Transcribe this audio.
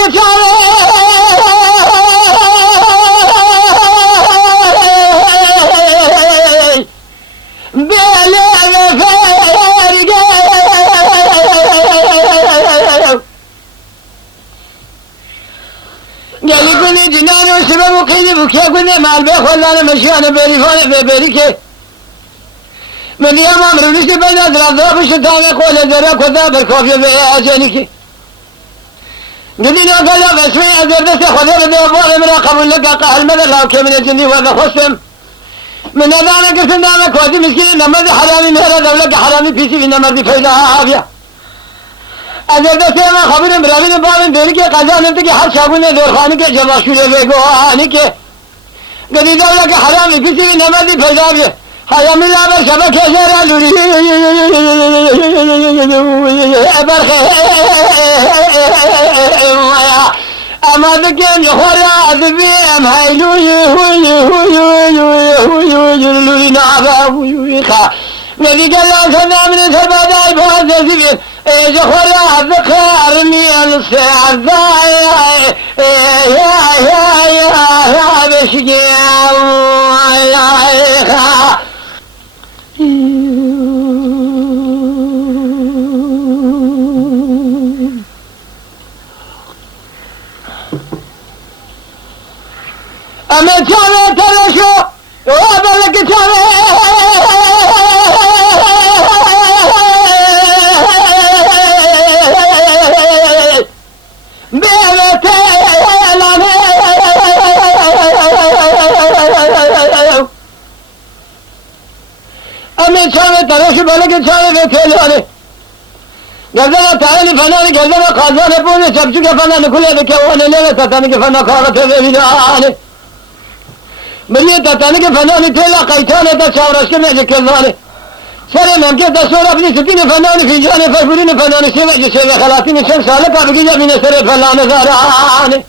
که چاره بله فرگه گلی کنی جنان و شبه مقیدی بکیه کنی مال بخولان مشیان بریفان ببری که من دیم امرونیش که بین از رضا بشه تاقه قول دره کده برکافیه به اجانی که گلی ناکلا بسمی از دست خدا بده و باقی مرا قبول لگا قهل مده لاکه من جنی و بخوستم من ادانه کسن دامه کودی مسکینی نمرد حرامی مهره دولت حرامی پیسی بی نمردی پیدا آبیا از دست ما خبرم براوین باقی بری که قضا نمته که هر شابونه دورخانی که جواشوره بگوانی که گلی دولت حرامی پیسی بی نمردی پیدا آبیا حرامی لابر شبه کشاره لوری برخه اما دکن جخوری عذبیم هیلوی لوری نابا خا ندی گلا سنامنی سربادای باز زبین جخوری عذب خارمی السعدای بشگی خا اما چاره ترشو و بلک چاره بیوه تیلانه اما چاره ترشو بلک چاره تیلانه گردن تعالی فنانی گردن قاضان پونه چپچو که فنان کله دکوانه لیله تتانی که فنا کارت ببینانه بلیه تتانی که فنانی تیلا قیتانه تا چاورشکه میجه کلانه سر ممکن دستور اپنی ستین فنانی فیجان فجبورین فنانی سیوه جسیوه خلاطی میشن ساله کا بگیجه بینه سر فنان زارانه